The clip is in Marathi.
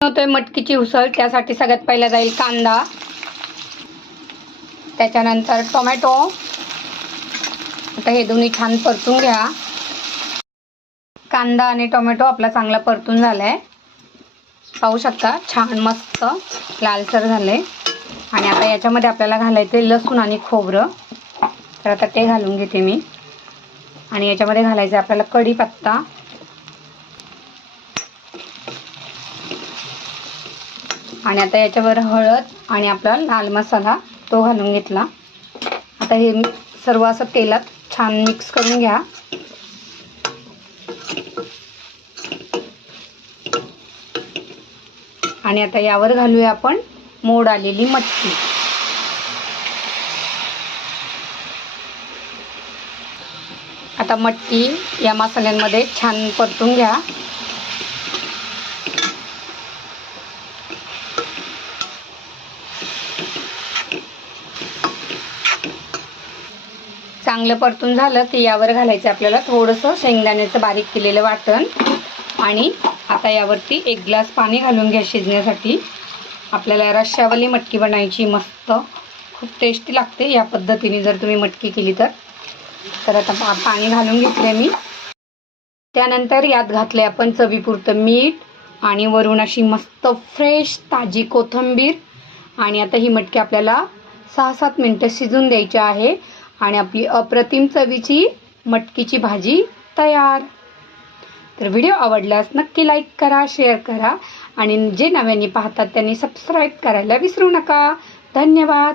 बनवतोय मटकीची उसळ। त्यासाठी सगळ्यात पहिला जाईल कांदा, त्याच्यानंतर टोमॅटो। आता हे दोन्ही छान परतून घ्या। कांदा आणि टोमॅटो आपला चांगला परतून झालाय, पाहू शकता छान मस्त लालसर झाले। आणि आता याच्यामध्ये आपल्याला घालायचे लसूण आणि खोबरं, तर आता ते घालून घेते मी। आणि याच्यामध्ये घालायचं आपल्याला कढीपत्ता, आणि आता याच्यावर हळद आणि आपला लाल मसाला तो घालून घेतला। आता हे सर्व असं तेलात छान मिक्स करून घ्या। आणि आता यावर घालूया आपण मोड आलेली मटकी। आता मटकी या मसाल्यांमध्ये छान परतून घ्या। चांगलं परतून झालं की यावर घालायचं आपल्याला थोडंसं शेंगदाण्याचं बारीक केलेलं वाटण। आणि आता यावरती 1 ग्लास पाणी घालून घ्या शिजण्यासाठी। आपल्याला रश्श्यावाली मटकी बनायची, मस्त खूप टेस्टी लागते या पद्धतीने जर तुम्ही मटकी केली तर आता पाणी घालून घेतले मी। त्यानंतर यात घातले आपण चवीपुरतं मीठ आणि वरून अशी मस्त फ्रेश ताजी कोथिंबीर। आणि आता ही मटकी आपल्याला 6-7 मिनिटं शिजून द्यायची आहे आणि आपली अप्रतिम चवीची मटकीची भाजी तयार। तर व्हिडिओ आवडल्यास नक्की लाईक करा, शेअर करा आणि जे नव्याने पाहतात त्यांनी सबस्क्राईब करायला विसरू नका। धन्यवाद।